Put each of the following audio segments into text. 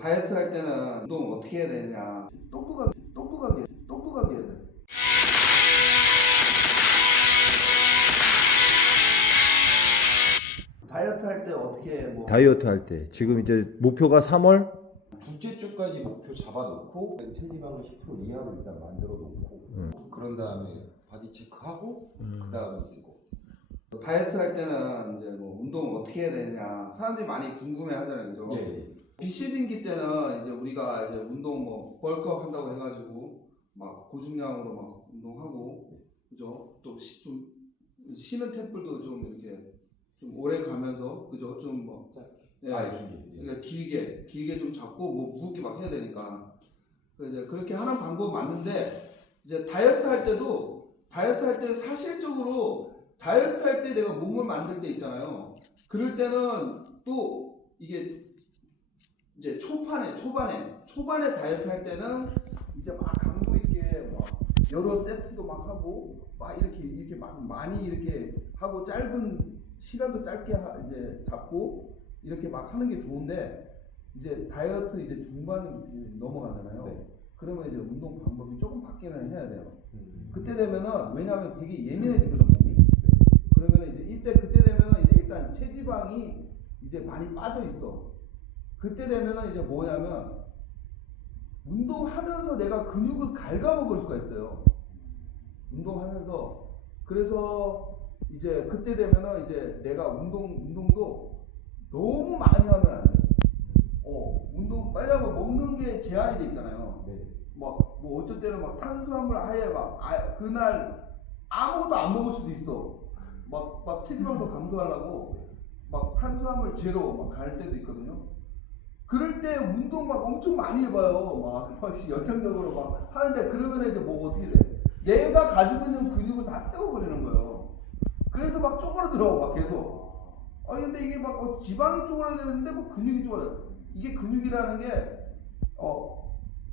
다이어트 할 때는 운동 어떻게 해야 되냐. 똑똑하게 해야 돼. 다이어트 할 때 어떻게 뭐 다이어트 할 때 지금 이제 목표가 3월? 둘째 주까지 목표 잡아놓고 체지방을 10% 이하로 일단 만들어 놓고 그런 다음에 바디 체크하고 그 다음에 있을 것 같습니다. 다이어트 할 때는 이제 뭐 운동을 어떻게 해야 되냐 사람들이 많이 궁금해 하잖아요. 그죠? 예. 비시즌기 때는 이제 우리가 이제 운동 뭐 벌크업 한다고 해가지고 막 고중량으로 막 운동하고 그죠? 또 좀 쉬는 템플도 좀 이렇게 좀 오래 가면서 그죠? 좀 뭐 예, 그러니까 길게 좀 잡고 뭐 무겁게 막 해야 되니까 이제 그렇게 하는 방법 맞는데 이제 다이어트 할 때 사실적으로 다이어트 할 때 내가 몸을 만들 때 있잖아요. 그럴 때는 또 이게 이제 초반에 다이어트 할 때는 이제 막 강도 있게 막 여러 세트도 막 하고 막 이렇게 막 많이 이렇게 하고 짧은 시간도 짧게 이제 잡고 이렇게 막 하는 게 좋은데 이제 다이어트 이제 중반 넘어가잖아요. 네. 그러면 이제 운동 방법이 조금 바뀌는 해야 돼요. 그때 되면은 왜냐하면 되게 예민해지거든 몸이. 그러면 이제 그때 되면은 이제 일단 체지방이 이제 많이 빠져 있어. 그때 되면은 이제 뭐냐면 운동하면서 내가 근육을 갉아먹을 수가 있어요. 운동하면서. 그래서 이제 그때 되면은 이제 내가 운동도 너무 많이 하면 안 돼. 왜냐면 먹는 게 제한이 돼 있잖아요. 네. 뭐 어쩔 때는 막 탄수화물 아예 그날 아무것도 안 먹을 수도 있어. 막 체지방도 감소하려고 막 탄수화물 제로 막 갈 때도 있거든요. 그럴 때 운동 막 엄청 많이 해봐요. 막 열정적으로 막 하는데 그러면 이제 뭐 어떻게 돼? 내가 가지고 있는 근육을 다 태워버리는 거예요. 그래서 막 쪼그라들어 막 계속. 근데 이게 막 지방이 쪼그라드는데 뭐 근육이 쪼그라들어. 이게 근육이라는 게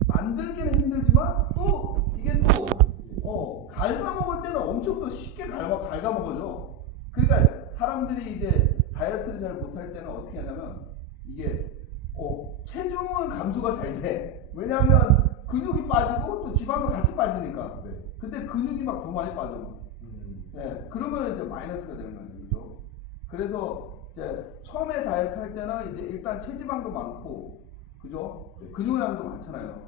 만들기는 힘들지만 또 이게 또 갉아먹을 때는 엄청 또 쉽게 갉아먹어져. 그러니까 사람들이 이제 다이어트를 잘 못할 때는 어떻게 하냐면 이게 체중은 감소가 잘 돼. 왜냐하면 근육이 빠지고 또 지방도 같이 빠지니까. 네. 근데 근육이 막 더 많이 빠져. 네, 그러면 이제 마이너스가 되는 거죠, 그죠? 그래서 이제 처음에 다이어트 할 때는 이제 일단 체지방도 많고, 그죠? 네. 근육량도 많잖아요.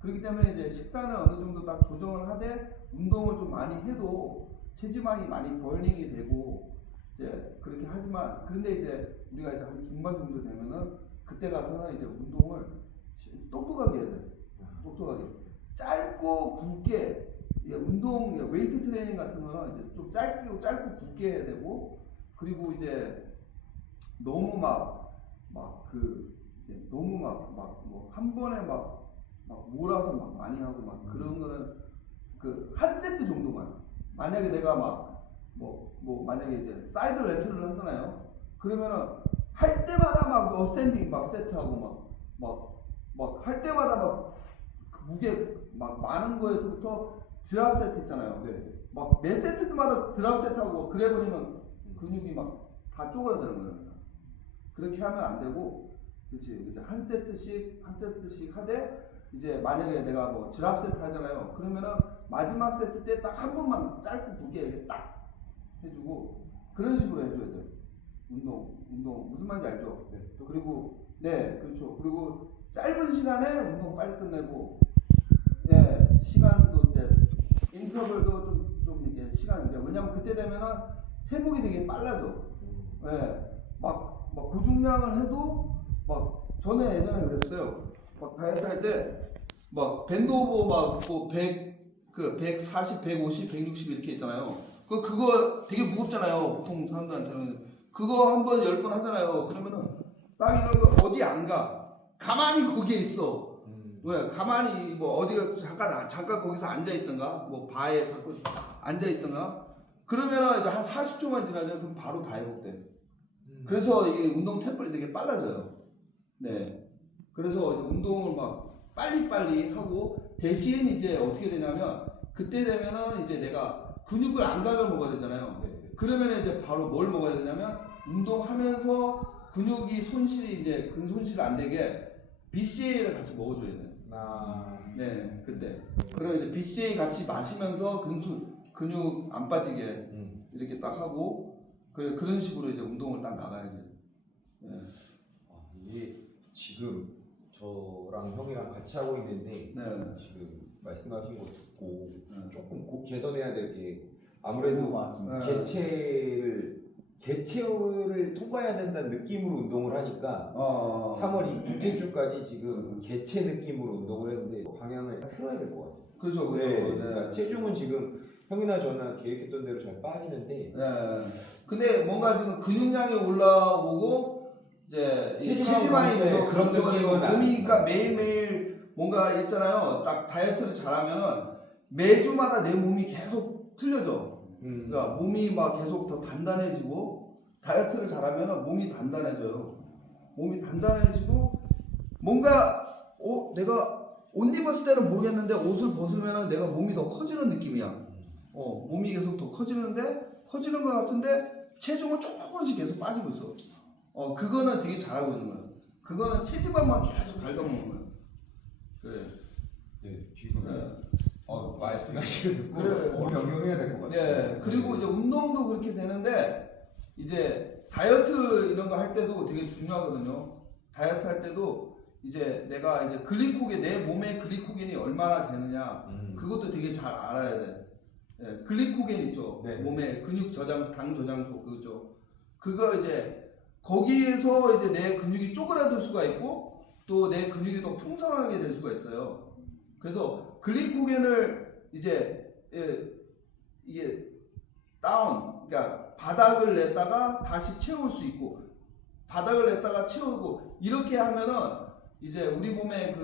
그렇기 때문에 이제 식단을 어느 정도 딱 조정을 하되 운동을 좀 많이 해도 체지방이 많이 버닝이 되고 이제 그렇게 하지만 그런데 이제 우리가 이제 한 중반 정도 되면은 그때 가서는 이제 운동을 똑똑하게 해야 돼. 똑똑하게. 짧고 굵게 운동 웨이트 트레이닝 같은 거는 이제 좀 짧고 굵게 해야 되고 그리고 이제 너무 너무 뭐 한 번에 막 몰아서 막 많이 하고 막 그런 거는 그 한 세트 정도만 만약에 내가 만약에 이제 사이드 렌트를 하잖아요. 그러면은 할 때마다 막 어센딩 막 세트하고 막 할 때마다 막 무게 막 많은 거에서부터 드랍 세트 있잖아요. 네. 막 매 세트마다 드랍 세트하고 그래 버리면 근육이 막 다 쪼그라드는 거예요. 그렇게 하면 안 되고, 그렇지. 이제 한 세트씩 하되 이제 만약에 내가 뭐 드랍 세트 하잖아요. 그러면은 마지막 세트 때 딱 한 번만 짧고 굵게 이렇게 딱 해주고 그런 식으로 해줘야 돼. 운동 무슨 말인지 알죠? 네. 그리고 네, 그렇죠. 그리고 짧은 시간에 운동 빨리 끝내고, 네, 시간도 이제 인터벌도 좀 이게 시간 이제 왜냐면 그때 되면은 회복이 되게 빨라져. 네, 막 고중량을 해도 막 전에 예전에 그랬어요. 막 다이어트 할 때 막 밴드 오버 뭐 140, 150, 160 이렇게 있잖아요. 그거 되게 무겁잖아요. 보통 사람들한테는 그거 한 번 10번 하잖아요. 그러면은 딱 이런 거 어디 안 가. 가만히 거기에 있어. 왜? 가만히 뭐 어디가 잠깐 거기서 앉아 있던가 뭐 바에 자꾸 앉아 있던가 그러면은 이제 한 40초만 지나면 그럼 바로 다 회복돼. 그래서 이게 운동 템포가 되게 빨라져요. 네. 그래서 이제 운동을 막 빨리빨리 하고 대신 이제 어떻게 되냐면 그때 되면은 이제 내가 근육을 안 갉아먹어야 되잖아요. 네. 그러면 이제 바로 뭘 먹어야 되냐면 운동하면서 근육이 근손실 안 되게 BCA를 같이 먹어줘야 돼. 나 네, 그때. 그럼 이제 BCA 같이 마시면서 근육 안 빠지게 이렇게 딱 하고 그런 식으로 이제 운동을 딱 나가야지. 네. 이게 지금 저랑 형이랑 같이 하고 있는데 네. 지금 말씀하신 거 듣고 네. 조금 꼭 개선해야 될 게 아무래도 맞습니다. 개체를 통과해야 된다는 느낌으로 운동을 하니까 3월 둘째 주까지 지금 개체 느낌으로 운동을 했는데 방향을 틀어야 될 것 같아요. 그죠, 그죠. 네. 그러니까 체중은 지금 형이나 저나 계획했던 대로 잘 빠지는데 네. 근데 뭔가 지금 근육량이 올라오고 이제 이 체지방이 계속 그런 감소가 느낌은 몸이 그러니까 매일매일 뭔가 있잖아요. 딱 다이어트를 잘하면은 매주마다 내 몸이 계속 틀려져. 그러니까 몸이 막 계속 더 단단해지고 다이어트를 잘하면은 몸이 단단해져요. 몸이 단단해지고 뭔가 내가 옷 입었을 때는 모르겠는데 옷을 벗으면은 내가 몸이 더 커지는 느낌이야. 몸이 계속 더 커지는 것 같은데 체중은 조금씩 계속 빠지고 있어. 그거는 되게 잘하고 있는 거야. 그거는 체지방만 계속 갉아먹는 거야. 그래. 네, 지금 네. 말씀하시고 듣고 그래. 명령해야 될 것 같아요. 네. 그리고 이제 운동도 그렇게 되는데 이제 다이어트 이런 거 할 때도 되게 중요하거든요. 다이어트 할 때도 이제 내가 이제 내 몸에 글리코겐이 얼마나 되느냐 그것도 되게 잘 알아야 돼. 예, 글리코겐 있죠. 네. 몸에 당 저장소 그죠. 그거 이제 거기에서 이제 내 근육이 쪼그라들 수가 있고 또 내 근육이 더 풍성하게 될 수가 있어요. 그래서 글리코겐을 이제 이게 그러니까 바닥을 냈다가 다시 채울 수 있고 바닥을 냈다가 채우고 이렇게 하면은 이제 우리 몸에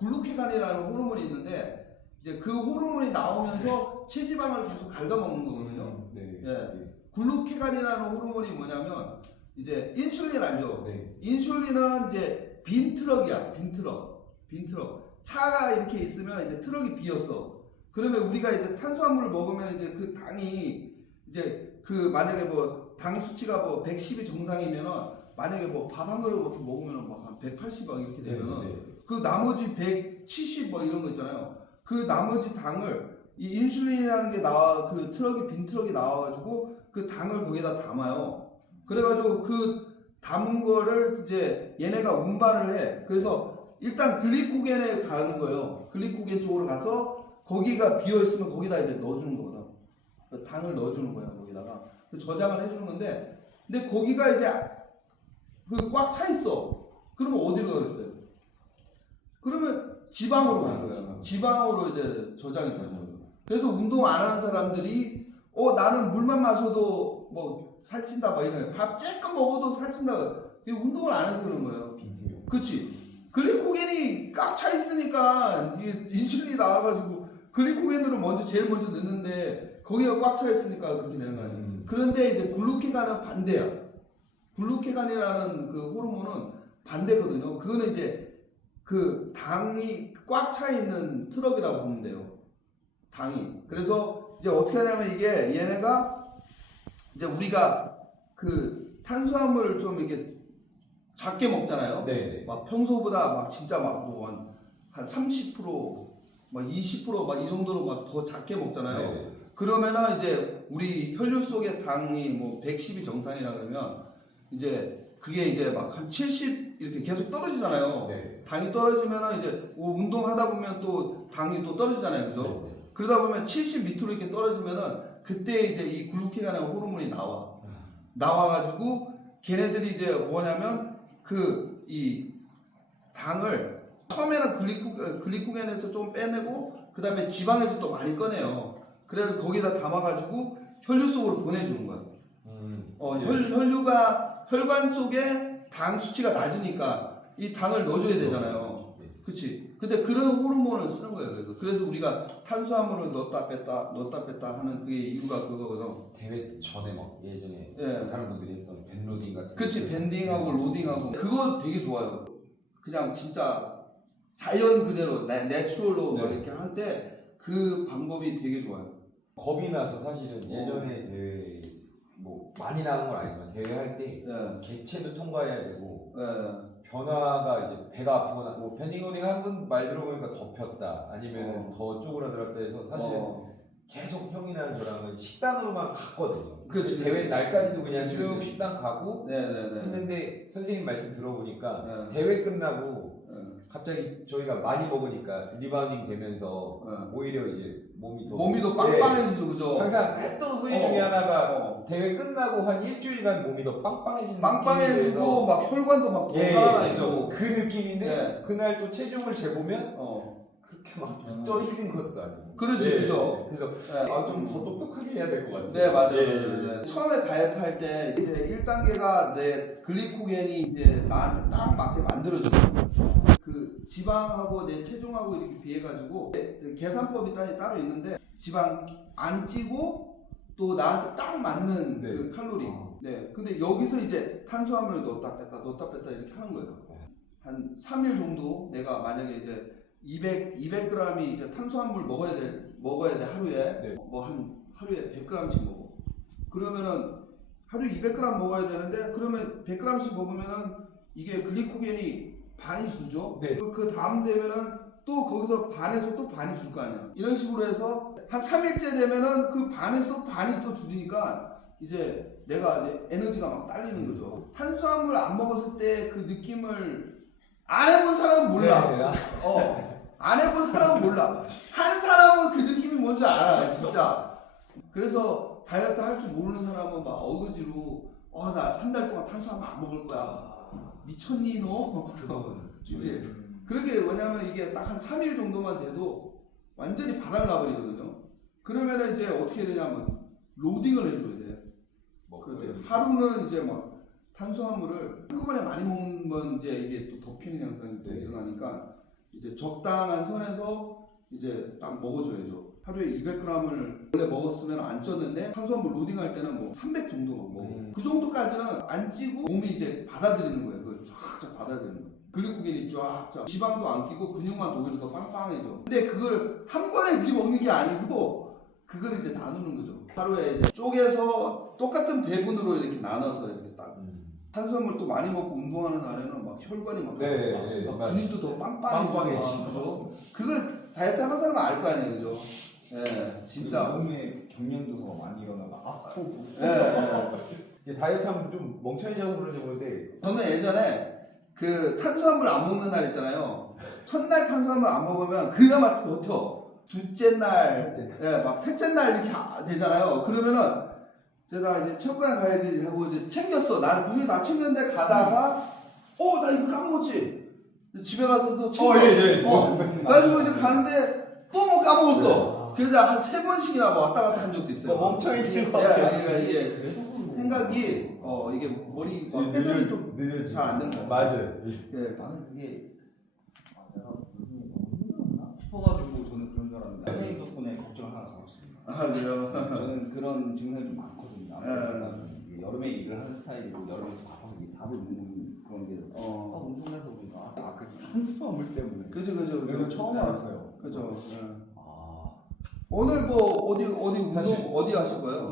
글루케간이라는 호르몬이 있는데 이제 그 호르몬이 나오면서 체지방을 계속 ഘ아먹는 거거든요. 네. 예. 글루케간이라는 호르몬이 뭐냐면 이제 인슐린 알죠? 네. 인슐린은 이제 빈 트럭이야. 빈 트럭. 차가 이렇게 있으면 이제 트럭이 비었어. 그러면 우리가 이제 탄수화물을 먹으면 이제 그 당이 이제 만약에 뭐 당 수치가 뭐 110이 정상이면은 만약에 뭐 밥 한 그릇 이렇게 먹으면은 막 한 180 막 이렇게 되면은 그 나머지 170 뭐 이런 거 있잖아요. 그 나머지 당을 이 인슐린이라는 게 빈 트럭이 나와가지고 그 당을 거기다 담아요. 그래가지고 그 담은 거를 이제 얘네가 운반을 해. 그래서 일단 글리코겐에 가는 거예요. 글리코겐 쪽으로 가서 거기가 비어 있으면 거기다 이제 넣어주는 거거든. 그 당을 넣어주는 거야 거기다가 저장을 해주는 건데, 근데 거기가 이제 꽉 차 있어. 그러면 어디로 가겠어요? 그러면 지방으로 가는 거야. 지방으로 이제 저장이 되죠. 그래서 운동 안 하는 사람들이 나는 물만 마셔도 뭐 살찐다 막 이래. 밥 쬐끔 먹어도 살찐다. 운동을 안 해서 그런 거예요. 그렇지. 글리코겐이 꽉 차 있으니까 이게 인슐린이 나와가지고 글리코겐으로 제일 먼저 넣는데 거기가 꽉 차 있으니까 그렇게 되는 거 아니에요. 그런데 이제 글루케간은 반대야. 글루케간이라는 그 호르몬은 반대거든요. 그거는 이제 그 당이 꽉 차 있는 트럭이라고 보면 돼요. 당이. 그래서 이제 어떻게 하냐면 이게 얘네가 이제 우리가 그 탄수화물을 좀 이렇게 작게 먹잖아요. 네. 막 평소보다 막 진짜 막 뭐 한 30%, 막 20% 막 이 정도로 막 더 작게 먹잖아요. 네. 그러면은 이제 우리 혈류 속의 당이 뭐 110이 정상이라 그러면 이제 그게 이제 막 한 70 이렇게 계속 떨어지잖아요. 네. 당이 떨어지면은 이제 운동하다 보면 또 당이 또 떨어지잖아요. 그죠? 네. 그러다 보면 70 밑으로 이렇게 떨어지면은 그때 이제 이 글루케간이라는 호르몬이 나와가지고 걔네들이 이제 뭐냐면 이 당을 처음에는 글리코겐에서 좀 빼내고 그 다음에 지방에서 또 많이 꺼내요. 그래서 거기다 담아가지고 혈류 속으로 보내주는 거예요. 혈관 속에 당 수치가 낮으니까 이 당을 넣어줘야 되잖아요. 그치? 근데 그런 호르몬을 쓰는 거예요. 그래서 우리가 탄수화물을 넣었다 뺐다 하는 그게 이유가 그거거든. 대회 전에 막 예전에 예. 다른 분들이 했던 밴로딩 같은 그치, 밴딩하고 로딩하고 그거 되게 좋아요. 그냥 진짜 자연 그대로 내추럴로 막 이렇게 할 때 그 방법이 되게 좋아요. 겁이 나서 사실은 예전에 대회 뭐 많이 나온 건 아니지만 대회 할 때 예. 개체도 통과해야 되고 변화가 이제 배가 아프거나 뭐 밴딩로딩 한 분 말 들어보니까 덮였다 아니면 더 쪼그라들었다 해서 사실 계속 형이랑 저랑은 식단으로만 갔거든요. 그렇지, 대회 그렇지. 날까지도 그냥 그렇지, 쭉 그렇지. 식단 가고 네네네. 했는데 선생님 말씀 들어보니까 네. 대회 끝나고 네. 갑자기 저희가 많이 먹으니까 리바운딩 되면서 네. 오히려 이제 몸이 더 몸이 더 네. 빵빵해지죠, 그죠? 항상 했던 후회 중에 하나가 어. 대회 끝나고 한 일주일간 몸이 더 빵빵해지는 빵빵해지고 느낌이라서 막 혈관도 막 더 예, 살아나고. 그래서 그 느낌인데 네. 그날 또 체중을 재보면 그렇게 막 쪄 있는 것도 아니고 그렇지, 예, 그죠? 그래서 네. 좀 더 똑똑하게 해야 될 것 같아요. 네, 맞아요. 예, 맞아요. 처음에 다이어트 할 때 이제 1단계가 내 글리코겐이 이제 나한테 딱 맞게 만들어져요. 그 지방하고 내 체중하고 이렇게 비해가지고 계산법이 따로 있는데 지방 안 찌고 또 나한테 딱 맞는 네. 그 칼로리. 네. 근데 여기서 이제 탄수화물을 넣었다 뺐다 이렇게 하는 거예요. 한 3일 정도 내가 만약에 이제 200g이 이제 탄수화물 먹어야 돼 하루에. 네. 뭐 한 하루에 100g씩 먹어. 그러면은 하루에 200g 먹어야 되는데 그러면 100g씩 먹으면은 이게 글리코겐이 반이 줄죠. 네. 그 다음 되면은 또 거기서 반에서 또 반이 줄 거 아니야. 이런 식으로 해서 한 3일째 되면은 그 반에서 또 반이 또 줄이니까 이제 내가 이제 에너지가 막 딸리는 거죠. 탄수화물 안 먹었을 때 그 느낌을 안 해본 사람은 몰라. 네. 안 해본 사람은 몰라. 한 사람은 그 느낌이 뭔지 알아, 진짜. 그래서 다이어트 할 줄 모르는 사람은 막 어거지로 나 한 달 동안 탄수화물 안 먹을 거야. 미쳤니 너? 그치? 그렇게 왜냐면 이게 딱 한 3일 정도만 돼도 완전히 바닥을 나버리거든요. 그러면은 이제 어떻게 되냐면 로딩을 해줘야 돼. 그런데 하루는 이제 막 탄수화물을 한꺼번에 많이 먹으면 이제 이게 또 덮이는 현상이 또 일어나니까 이제 적당한 선에서 이제 딱 먹어줘야죠. 하루에 200g을 원래 먹었으면 안 쪘는데 탄수화물 로딩할 때는 뭐 300 정도 먹어. 그 정도까지는 안 찌고 몸이 이제 받아들이는 거예요. 그걸 쫙쫙 받아들이는 거예요. 글리코겐이 쫙쫙 지방도 안 끼고 근육만 오히려 더 빵빵해져. 근데 그걸 한 번에 이렇게 먹는 게 아니고 그걸 이제 나누는 거죠. 하루에 이제 쪼개서 똑같은 배분으로 이렇게 나눠서 이렇게 딱 탄수화물 또 많이 먹고 운동하는 날에는 막 혈관이 막 근육도 더 빵빵해지고 그거 다이어트 하는 사람은 알 거 아니에요, 그죠? 예, 진짜 몸에 경련도 더 많이 일어나고 아프고. 예. 다이어트 하면 좀 멍청해져서 그런지 모르는데 저는 예전에 그 탄수화물 안 먹는 날 있잖아요. 첫날 탄수화물 안 먹으면 그나마 버텨. 둘째 날, 막 셋째 날 이렇게 되잖아요. 그러면은 제가 이제 체육관 가야지 하고 이제 챙겼어. 난 분명히 다 챙겼는데 가다가 나 이거 까먹었지. 집에 가서 또 챙겨. 그래가지고 이제 가는데 또 뭐 까먹었어. 그래서 한 3번씩이나 뭐 왔다 갔다 한 적도 있어요. 멍청해지는 것 같아요. 이게 생각이 이게 머리 회전이 좀 잘 안 되는 거야. 맞아요. 나는 그게 내가 요즘에 너무 힘들었나 싶어가지고 저는 그런 줄 알았는데 선생님 덕분에 걱정을 하나 덜었습니다. 그래요? 저는 그런 증상이 좀 많거든요. 아무래도 이게 여름에 일을 하는 스타일이고 여름에 바빠서 밥을 못 먹는 그런 게 운동해서 그런가? 그 탄수화물 때문에. 그죠. 이거 처음 알았어요. 그죠. 오늘 뭐 어디 운동 어디 하실 거예요?